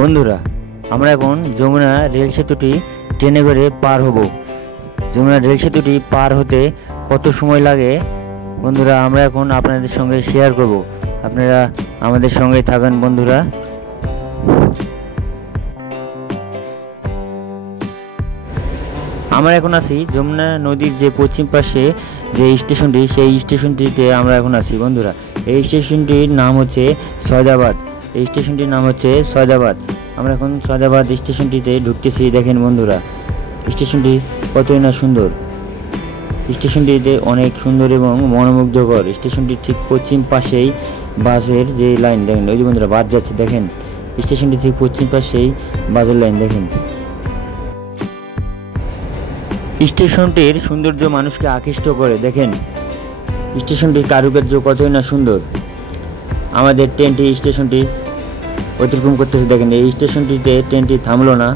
বন্ধুরা, আমরা এখন যমুনা রেল সেতুটি ট্রেনে করে পার হব। যমুনা রেল সেতুটি পার হতে কত সময় লাগে বন্ধুরা আমরা এখন আপনাদের সঙ্গে শেয়ার করব। আপনারা আমাদের সঙ্গে থাকেন বন্ধুরা। আমরা এখন আছি যমুনা নদীর যে পশ্চিম পাশে যে স্টেশনটি, সেই স্টেশনটিতে আমরা এখন আছি বন্ধুরা। এই স্টেশনটির নাম হচ্ছে সয়দাবাদ। এই স্টেশনটির নাম হচ্ছে সয়দাবাদ। আমরা এখন সয়দাবাদ স্টেশনটিতে ঢুকতেছি। দেখেন বন্ধুরা, স্টেশনটি কতই না সুন্দর। স্টেশনটিতে অনেক সুন্দর এবং মনোমুগ্ধকর। স্টেশনটির ঠিক পশ্চিম পাশেই বাসের যে লাইন দেখেন, ওই যে বন্ধুরা বাস যাচ্ছে দেখেন। স্টেশনটি ঠিক পশ্চিম পাশেই বাসের লাইন দেখেন। স্টেশনটির সৌন্দর্য মানুষকে আকৃষ্ট করে। দেখেন স্টেশনটির কারুকার্য কতই না সুন্দর। আমাদের ট্রেনটি স্টেশনটি অতিক্রম করতেছে। দেখেন এই স্টেশনটিতে ট্রেনটি থামলো না।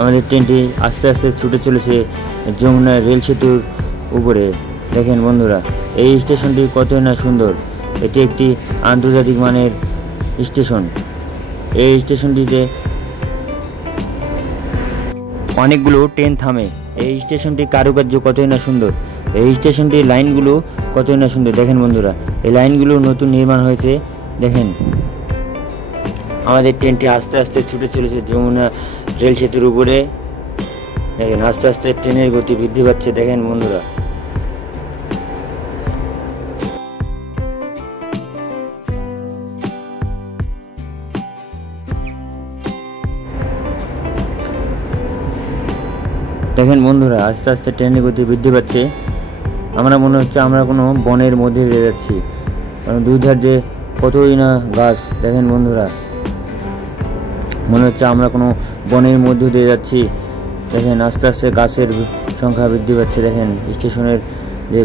আমাদের ট্রেনটি আস্তে আস্তে ছুটে চলেছে যমুনা রেল সেতুর উপরে। দেখেন বন্ধুরা, এই স্টেশনটি কতই না সুন্দর। এটি একটি আন্তর্জাতিক মানের স্টেশন। এই স্টেশনটিতে অনেকগুলো ট্রেন থামে। এই স্টেশনটির কারুকার্য কতই না সুন্দর। এই স্টেশনটির লাইনগুলো কতই না সুন্দর। দেখেন বন্ধুরা, এই লাইনগুলো নতুন নির্মাণ হয়েছে। দেখেন আমাদের ট্রেনটি আস্তে আস্তে ছুটে চলেছে যমুনা রেল সেতুর উপরে। দেখেন আস্তে আস্তে ট্রেনের গতি বৃদ্ধি পাচ্ছে। দেখেন বন্ধুরা, দেখেন বন্ধুরা আস্তে আস্তে ট্রেনের গতি বৃদ্ধি পাচ্ছে। আমরা মনে হচ্ছে আমরা কোনো বনের মধ্যে দিয়ে যাচ্ছি, কারণ দুই ধার যে কতই না গাছ। দেখেন বন্ধুরা, মনে হচ্ছে আমরা কোনো বনের মধ্যে দিয়ে যাচ্ছি। দেখেন আস্তে আস্তে গাছের সংখ্যা বৃদ্ধি পাচ্ছে। দেখেন স্টেশনের যে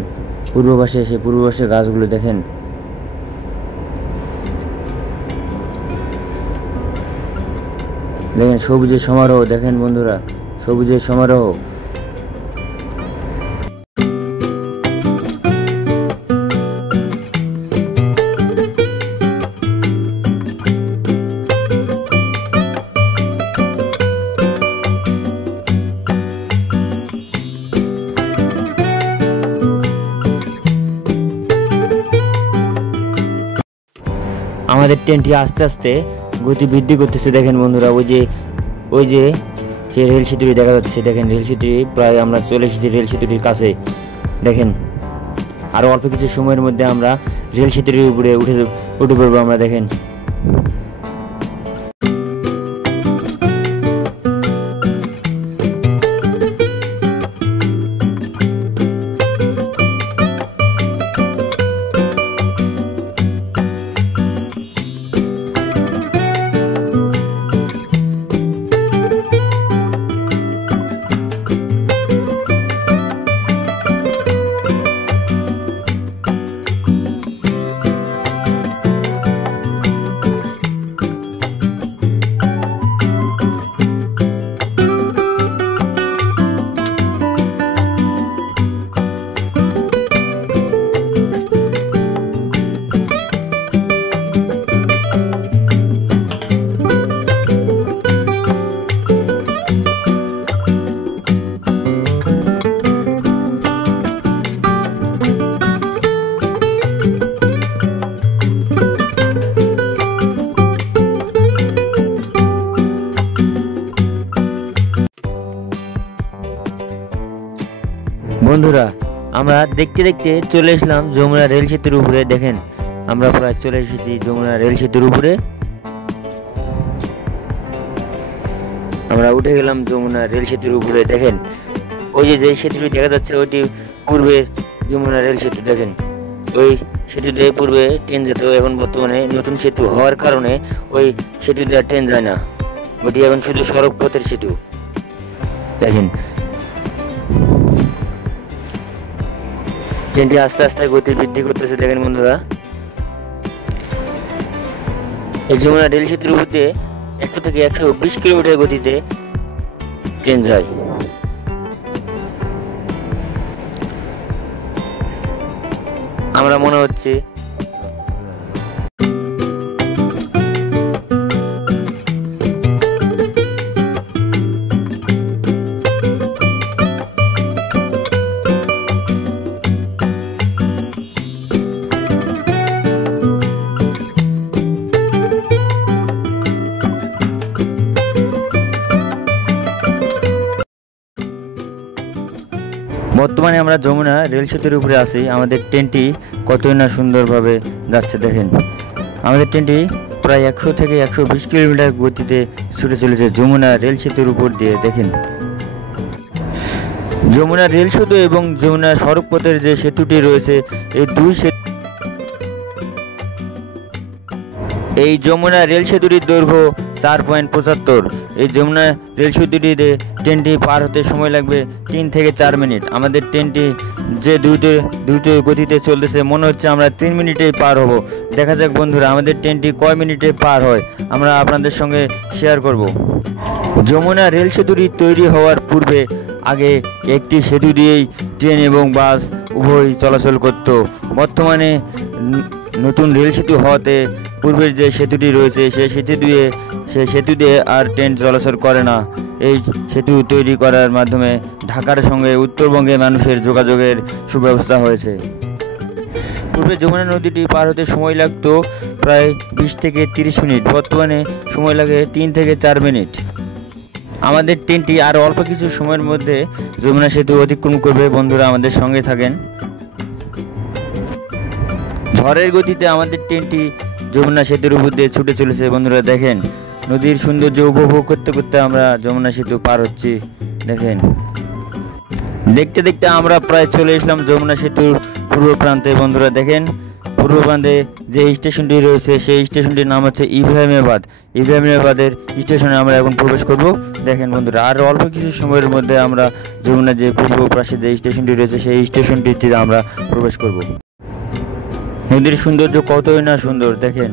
পূর্ব পাশে, সেই পূর্ব পাশে গাছগুলো দেখেন। দেখেন সবুজের সমারোহ। দেখেন বন্ধুরা, সবুজের সমারোহ। আমাদের ট্রেনটি আস্তে আস্তে গতি বৃদ্ধি করতেছে। দেখেন বন্ধুরা, ওই যে সে রেল সেতুটি দেখা যাচ্ছে। দেখেন রেল সেতুটি প্রায় আমরা চলে এসেছি রেল সেতুটির কাছে। দেখেন আরও অল্প কিছু সময়ের মধ্যে আমরা রেল সেতুটির উপরে উঠে পড়বো আমরা। দেখেন বন্ধুরা, আমরা দেখতে দেখতে চলে এসলাম যমুনা রেল সেতুর উপরে। দেখেন আমরা প্রায় চলে এসেছি যমুনা রেল সেতুর উপরে। আমরা উঠে গেলাম যমুনা রেল সেতুর উপরে। দেখেন ওই যে সেতুটি দেখা যাচ্ছে, ওইটি পূর্বের যমুনা রেল সেতু। দেখেন ওই সেতুতে পূর্বে ট্রেন যেত, এখন বর্তমানে নতুন সেতু হওয়ার কারণে ওই সেতুতে আর ট্রেন যায় না। ওটি এখন শুধু সড়ক পথের সেতু। দেখেন ট্রেনটি আস্তে আস্তে গতি বৃদ্ধি করতেছে। দেখেন বন্ধুরা, এই যমুনা রেল সেতুর উপর দিয়ে 100 থেকে 120 কিলোমিটার গতিতে ট্রেন যায়। আমরা মনে হচ্ছে বর্তমানে আমরা যমুনা রেল সেতুর উপরে আছি। আমাদের ট্রেনটি কতই না সুন্দরভাবে যাচ্ছে দেখেন। আমাদের ট্রেনটি প্রায় 100 থেকে 120 কিলোমিটার গতিতে ছুটে চলেছে যমুনা রেল সেতুর উপর দিয়ে দেখেন। যমুনা রেল সেতু এবং যমুনা সড়কপথের যে সেতুটি রয়েছে, এই যমুনা রেল সেতুটির দৈর্ঘ্য 4.75। এই যমুনা রেল সেতুটিতে ট্রেনটি পার হতে সময় লাগবে 3 থেকে 4 মিনিট। আমাদের ট্রেনটি যে দ্রুত গতিতে চলতেছে, মনে হচ্ছে আমরা 3 মিনিটেই পার হব। দেখা যাক বন্ধুরা আমাদের ট্রেনটি কয় মিনিটে পার হয়, আমরা আপনাদের সঙ্গে শেয়ার করব। যমুনা রেল সেতুটি তৈরি হওয়ার পূর্বে আগে একটি সেতু দিয়েই ট্রেন এবং বাস উভয় চলাচল করত। বর্তমানে নতুন রেল সেতু হওয়াতে পূর্বের যে সেতুটি রয়েছে সেই সেতু দিয়ে আর ট্রেন চলাচল করে না। এই সেতু তৈরি করার মাধ্যমে ঢাকার সঙ্গে উত্তরবঙ্গে মানুষের যোগাযোগের সুব্যবস্থা হয়েছে। পূর্বে যমুনা নদীটি পার হতে সময় লাগতো প্রায় 20 থেকে 30 মিনিট, বর্তমানে সময় লাগে 3 থেকে 4 মিনিট। আমাদের ট্রেনটি আর অল্প কিছু সময়ের মধ্যে যমুনা সেতু অতিক্রম করবে। বন্ধুরা আমাদের সঙ্গে থাকেন। ঝড়ের গতিতে আমাদের ট্রেনটি যমুনা সেতুর উপর দিয়ে ছুটে চলেছে। বন্ধুরা দেখেন, নদীর সৌন্দর্য উপভোগ করতে করতে আমরা যমুনা সেতু পার হচ্ছি দেখেন। দেখতে দেখতে আমরা প্রায় চলে এসলাম যমুনা সেতুর পূর্ব প্রান্তে। বন্ধুরা দেখেন, পূর্ব প্রান্তে যে স্টেশনটি রয়েছে সেই স্টেশনটির নাম হচ্ছে ইব্রাহিমাবাদ। ইব্রাহিমাবাদের স্টেশনে আমরা এখন প্রবেশ করব দেখেন। বন্ধুরা আর অল্প কিছু সময়ের মধ্যে আমরা যমুনা যে পূর্ব পাশে যে স্টেশনটি রয়েছে সেই স্টেশনটিতে আমরা প্রবেশ করব। নদীর সৌন্দর্য কতই না সুন্দর দেখেন,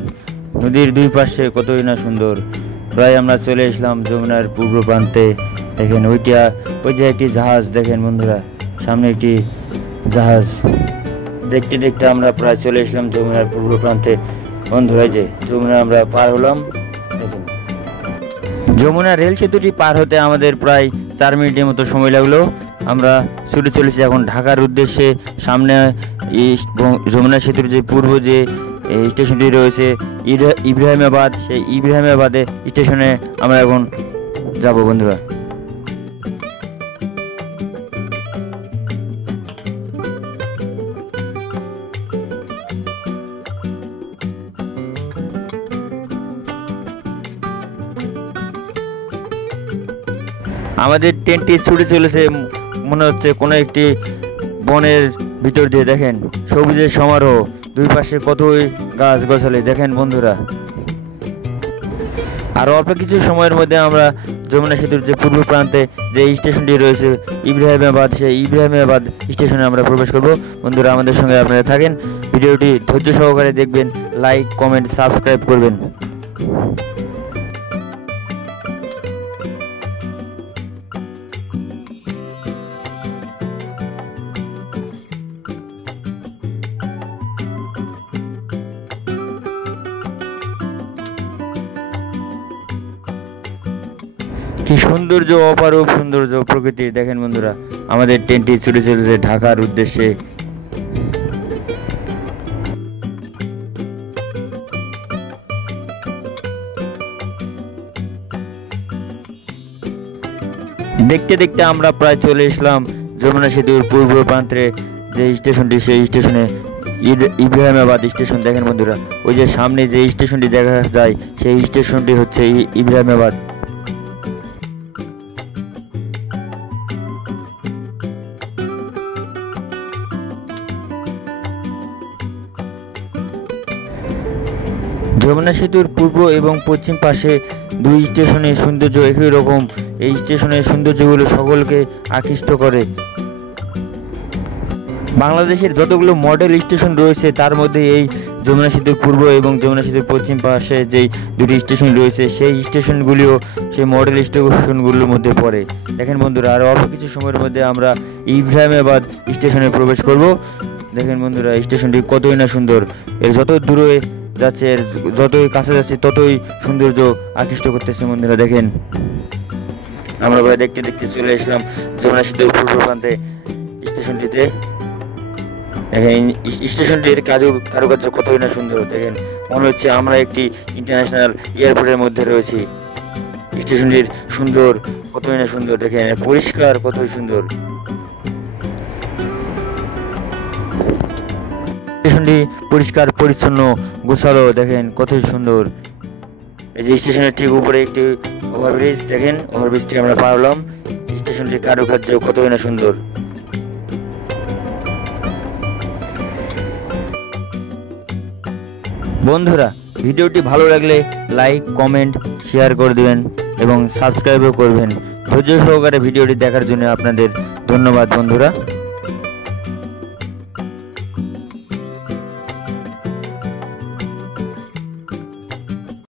নদীর দুই পাশে কতই না সুন্দর। প্রায় আমরা চলে আসলাম যমুনার পূর্ব প্রান্তে দেখেন। ওই যে একটি জাহাজ দেখেন বন্ধুরা, সামনে একটি জাহাজ। দেখতে দেখতে আমরা প্রায় চলে আসলাম যমুনার পূর্ব প্রান্তে। বন্ধুরা যে যমুনা আমরা পার হলাম দেখেন। যমুনা রেল সেতুটি পার হতে আমাদের প্রায় 4 মিনিটের মতো সময় লাগলো। আমরা ছুটে চলেছি এখন ঢাকার উদ্দেশ্যে। সামনে যমুনা সেতুর যে পূর্ব যে স্টেশনটি রয়েছে ইব্রাহিমাবাদ, সেই ইব্রাহিমাবাদে স্টেশনে আমরা এখন যাব বন্ধুরা। আমাদের ট্রেনটি ছুটে চলেছে মনে হচ্ছে কোনো একটি বনের ভিতর দিয়ে দেখেন। সবুজের সমারোহ, দুই পাশে কতই গাছ গাছালি দেখেন বন্ধুরা। আর অল্প কিছু সময়ের মধ্যে আমরা যমুনা সেতুর যে পূর্ব প্রান্তে যে স্টেশনটি রয়েছে ইব্রাহিমাবাদ, সেই ইব্রাহিমাবাদ স্টেশনে আমরা প্রবেশ করব। বন্ধুরা আমাদের সঙ্গে আপনারা থাকেন, ভিডিওটি ধৈর্য সহকারে দেখবেন, লাইক কমেন্ট সাবস্ক্রাইব করবেন। কি সৌন্দর্য, অপারূপ সৌন্দর্য প্রকৃতির দেখেন বন্ধুরা। আমাদের ট্রেনটি ছুটে চলেছে ঢাকার উদ্দেশ্যে। দেখতে দেখতে আমরা প্রায় চলে আসলাম যমুনা সেতুর পূর্ব প্রান্তে যে স্টেশনটি, সেই স্টেশনে ইব্রাহিমাবাদ স্টেশন দেখেন বন্ধুরা। ওই যে সামনে যে স্টেশনটি দেখা যায় সেই স্টেশনটি হচ্ছে ইব্রাহিমাবাদ। যমুনা সেতুর পূর্ব এবং পশ্চিম পাশে দুই স্টেশনের সৌন্দর্য একই রকম। এই স্টেশনের সৌন্দর্যগুলো সকলকে আকৃষ্ট করে। বাংলাদেশের যতগুলো মডেল স্টেশন রয়েছে তার মধ্যে এই যমুনা সেতুর পূর্ব এবং যমুনা সেতুর পশ্চিম পাশে যেই দুটি স্টেশন রয়েছে সেই স্টেশনগুলিও সেই মডেল স্টেশনগুলোর মধ্যে পড়ে দেখেন বন্ধুরা। আর অল্প কিছু সময়ের মধ্যে আমরা ইব্রাহিমাবাদ স্টেশনে প্রবেশ করব দেখেন বন্ধুরা। স্টেশনটি কতই না সুন্দর, এর যত দূরে যাচ্ছে, এর যতই কাছে যাচ্ছে ততই সৌন্দর্য আকৃষ্ট করতেছে বন্ধুরা দেখেন। আমরা প্রায় দেখতে দেখতে চলে আসলাম যমুনা সেতুর পূর্ব প্রান্তে স্টেশনটিতে দেখেন। স্টেশনটির কারুকার্য কতই না সুন্দর দেখেন, মনে হচ্ছে আমরা একটি ইন্টারন্যাশনাল এয়ারপোর্টের মধ্যে রয়েছি। স্টেশনটির সুন্দর কতই না সুন্দর দেখেন, পরিষ্কার কতই সুন্দর। স্টেশনটি পরিষ্কার পরিচ্ছন্ন গোছালো, দেখেন কত সুন্দর। এই যে স্টেশনের ঠিক উপরে একটি ওভারব্রিজ, দেখেন ওভারব্রিজটি আমরা পার হলাম। স্টেশনটির কারুকার্য কতই না সুন্দর। বন্ধুরা, ভিডিওটি ভালো লাগলে লাইক, কমেন্ট, শেয়ার করে দিবেন এবং সাবস্ক্রাইবও করবেন। ধৈর্য সহকারে ভিডিওটি দেখার জন্য আপনাদের ধন্যবাদ বন্ধুরা।